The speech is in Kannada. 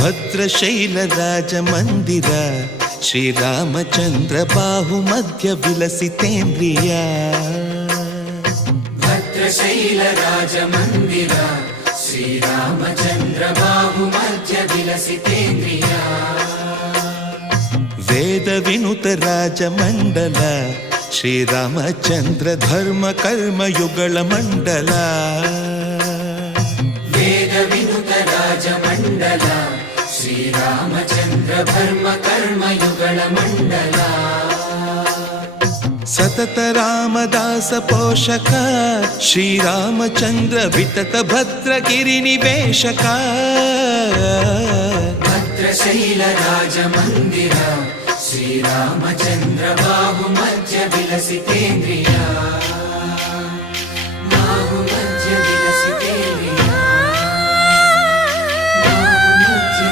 ಭದ್ರಶೈಲ ರಾಜ ಮಂದಿರ ಶ್ರೀರಾಮಚಂದ್ರ ಬಾಹುಮಧ್ಯ ವಿಲಸಿತೇಂದ್ರಿಯ. ಭದ್ರಶೈಲ ರಾಜ ಮಂದಿರ ಶ್ರೀರಾಮಚಂದ್ರ ಬಾಹುಮಧ್ಯ ವಿಲಸಿತೇಂದ್ರಿಯ. ವೇದ ವಿನುತ ರಾಜ ಮಂಡಲ ಶ್ರೀರಾಮಚಂದ್ರ ಧರ್ಮ ಕರ್ಮಯುಗಳ ಮಂಡಲ. ವೇದ ವಿನುತ ರಾಜ ಮಂಡಲ ಶ್ರೀರಾಮಚಂದ್ರ ಧರ್ಮ ಕರ್ಮಯುಗಳ ಮಂಡಲ. ಸತತ ರಾಮದಾಸ ಪೋಷಕ ಶ್ರೀರಾಮಚಂದ್ರ ವಿತತ ಭದ್ರಗಿರಿ ನಿವೇಶಕ. ಭದ್ರಶೈಲ ರಾಜ ಮಂದಿರ ಶ್ರೀರಾಮಚಂದ್ರ ಬಾಹುಮಧ್ಯ ವಿಲಸಿತೇಂದ್ರಿಯ.